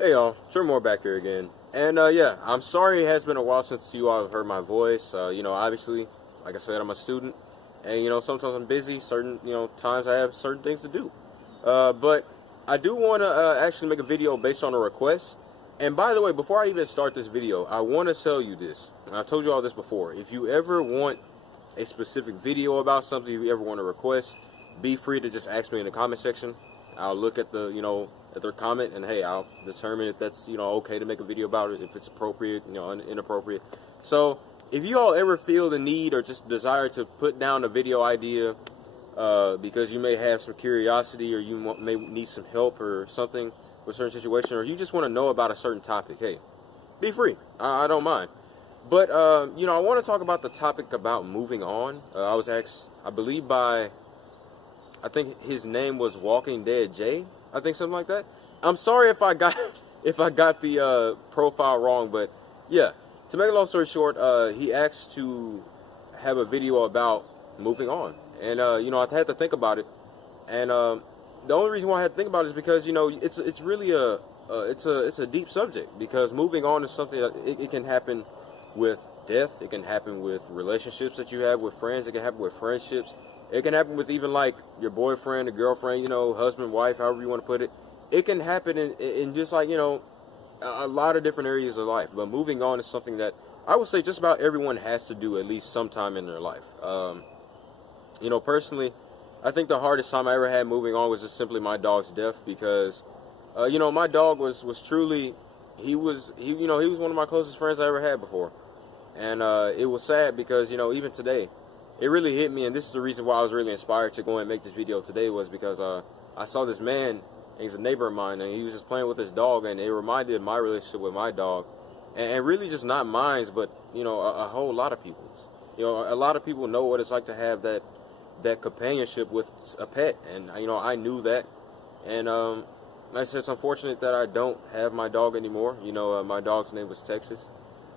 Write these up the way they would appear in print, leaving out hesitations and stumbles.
Hey y'all, Trevor Moore back here again. And yeah, I'm sorry it has been a while since you all have heard my voice. Obviously, like I said, I'm a student. And, sometimes I'm busy. Certain, times I have certain things to do. But I do want to actually make a video based on a request. And by the way, before I even start this video, I want to tell you this. And I've told you all this before. If you ever want a specific video about something, if you ever want to request, be free to just ask me in the comment section. I'll look at at their comment, and hey, I'll determine if that's, okay to make a video about it, if it's appropriate, inappropriate. So if you all ever feel the need or just desire to put down a video idea because you may have some curiosity or you may need some help or something with a certain situation, or you just want to know about a certain topic, hey, be free. I don't mind. But, I want to talk about the topic about moving on. I was asked, I believe I think his name was Walking Dead Jay. I think something like that. I'm sorry if I got the profile wrong, but yeah. To make a long story short, he asked to have a video about moving on, and I had to think about it. And the only reason why I had to think about it is because it's really it's a deep subject, because moving on is something that it can happen with death. It can happen with relationships that you have with friends. It can happen with friendships. It can happen with even like your boyfriend or girlfriend, husband, wife, however you want to put it. It can happen in just like, a lot of different areas of life. But moving on is something that I would say just about everyone has to do at least sometime in their life. Personally, I think the hardest time I ever had moving on was just simply my dog's death, because, my dog was truly, he was one of my closest friends I ever had before. And it was sad because, even today, it really hit me, and this is the reason why I was really inspired to go and make this video today, was because I saw this man, and he's a neighbor of mine, and he was just playing with his dog, and it reminded my relationship with my dog, and really just not mine, but, a whole lot of people's. A lot of people know what it's like to have that companionship with a pet, and, I knew that, and like I said, it's unfortunate that I don't have my dog anymore. My dog's name was Texas.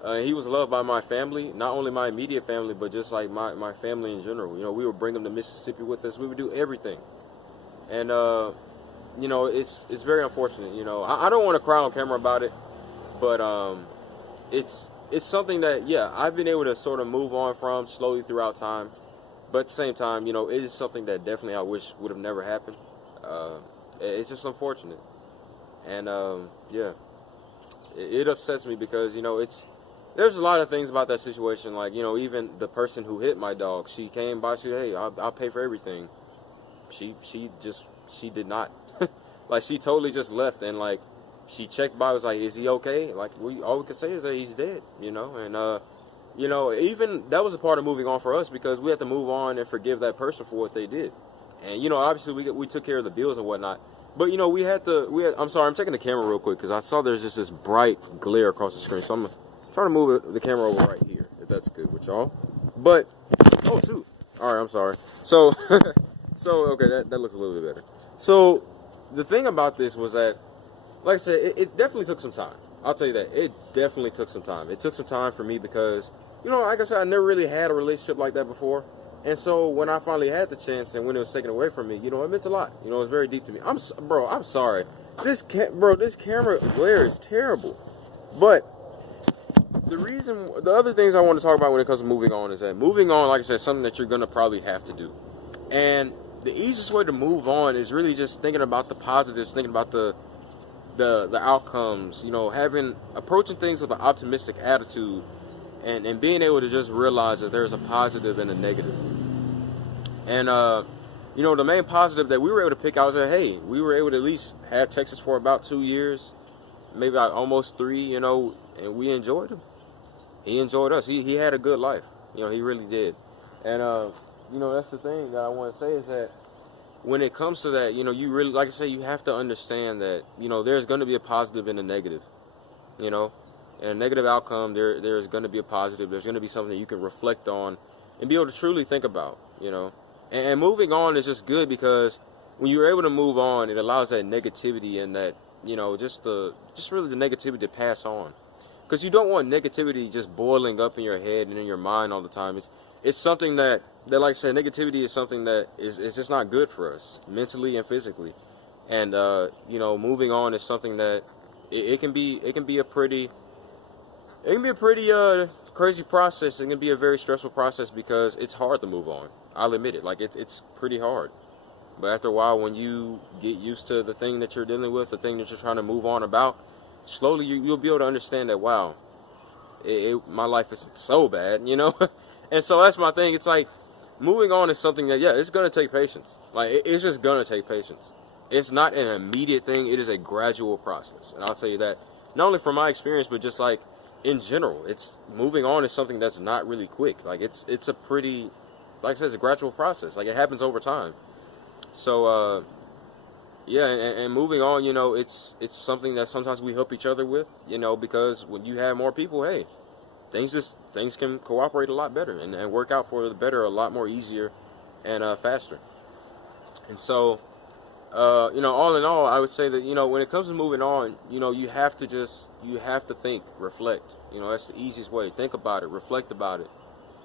He was loved by my family, not only my immediate family, but just like my family in general. We would bring him to Mississippi with us. We would do everything. And, it's very unfortunate. I don't want to cry on camera about it, but it's something that, yeah, I've been able to sort of move on from slowly throughout time. But at the same time, it is something that definitely I wish would have never happened. It's just unfortunate. And, yeah, it upsets me because, there's a lot of things about that situation, like, even the person who hit my dog, she came by, she said, hey, I'll pay for everything. She did not. Like, she totally just left, and, like, she checked by, was like, is he okay? Like, all we could say is that he's dead, and, even that was a part of moving on for us, because we had to move on and forgive that person for what they did. And, obviously, we took care of the bills and whatnot. But, I'm sorry, I'm checking the camera real quick, because I saw there's just this bright glare across the screen, so I'm trying to move the camera over right here, if that's good with y'all. But, oh, shoot. All right, I'm sorry. So, okay, that looks a little bit better. So, the thing about this was that, like I said, it definitely took some time. I'll tell you that. It definitely took some time. It took some time for me because, like I said, I never really had a relationship like that before. And so, when I finally had the chance and when it was taken away from me, it meant a lot. It was very deep to me. I'm sorry. This camera glare is terrible. But the other things I want to talk about when it comes to moving on is that moving on, like I said, is something that you're going to probably have to do. And the easiest way to move on is really just thinking about the positives, thinking about the outcomes, approaching things with an optimistic attitude, and being able to just realize that there's a positive and a negative. And, the main positive that we were able to pick out was that, hey, we were able to at least have Texas for about 2 years, maybe almost 3, and we enjoyed him. He enjoyed us. He had a good life. He really did. And, that's the thing that I want to say is that when it comes to that, you really, like I say, you have to understand that, there's going to be a positive and a negative, and a negative outcome, there's going to be a positive. There's going to be something you can reflect on and be able to truly think about, and moving on is just good because when you're able to move on, it allows that negativity and that, just really the negativity to pass on. Because you don't want negativity just boiling up in your head and in your mind all the time. It's something that like I said, negativity is something that is just not good for us, mentally and physically. And, moving on is something that It can be a pretty crazy process. It can be a very stressful process because it's hard to move on. I'll admit it. Like it's pretty hard. But after a while, when you get used to the thing that you're dealing with, the thing that you're trying to move on about, slowly you'll be able to understand that, wow, my life is so bad, you know? And so that's my thing. It's like moving on is something that, yeah, it's going to take patience. Like, it's just going to take patience. It's not an immediate thing. It is a gradual process. And I'll tell you that, not only from my experience, but just like in general, it's moving on is something that's not really quick. Like, it's a pretty, like I said, it's a gradual process. Like, it happens over time. So, yeah, and moving on, you know, it's something that sometimes we help each other with, you know, because when you have more people, hey, things can cooperate a lot better and work out for the better a lot more easier and faster. And so, you know, all in all, I would say that, you know, when it comes to moving on, you know, you have to think, reflect. You know, that's the easiest way. Think about it, reflect about it.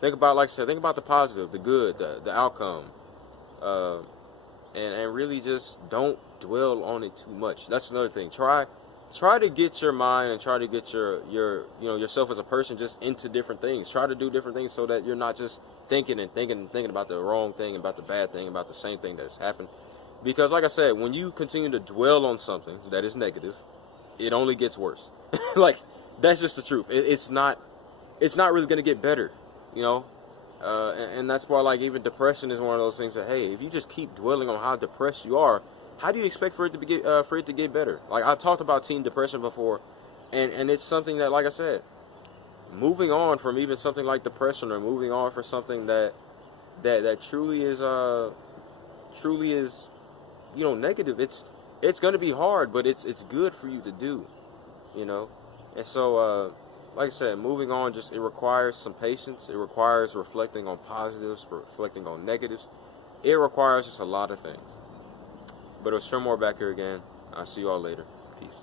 Think about, like I said, think about the positive, the good, the outcome. And really just don't dwell on it too much. That's another thing. Try to get your mind and try to get your you know, yourself as a person just into different things. Try to do different things so that you're not just thinking about the wrong thing, about the bad thing, about the same thing that's happened. Because like I said, when you continue to dwell on something that is negative, it only gets worse. Like, that's just the truth. It's not really going to get better, you know? And that's why, like, even depression is one of those things that, hey, if you just keep dwelling on how depressed you are, how do you expect for it to get better? Like, I've talked about teen depression before, and it's something that, like I said, moving on from even something like depression, or moving on for something that truly is you know, negative. It's going to be hard, but it's good for you to do, you know. And so, like I said, moving on, it requires some patience. It requires reflecting on positives, reflecting on negatives. It requires just a lot of things. But it was Tremor back here again. I'll see you all later. Peace.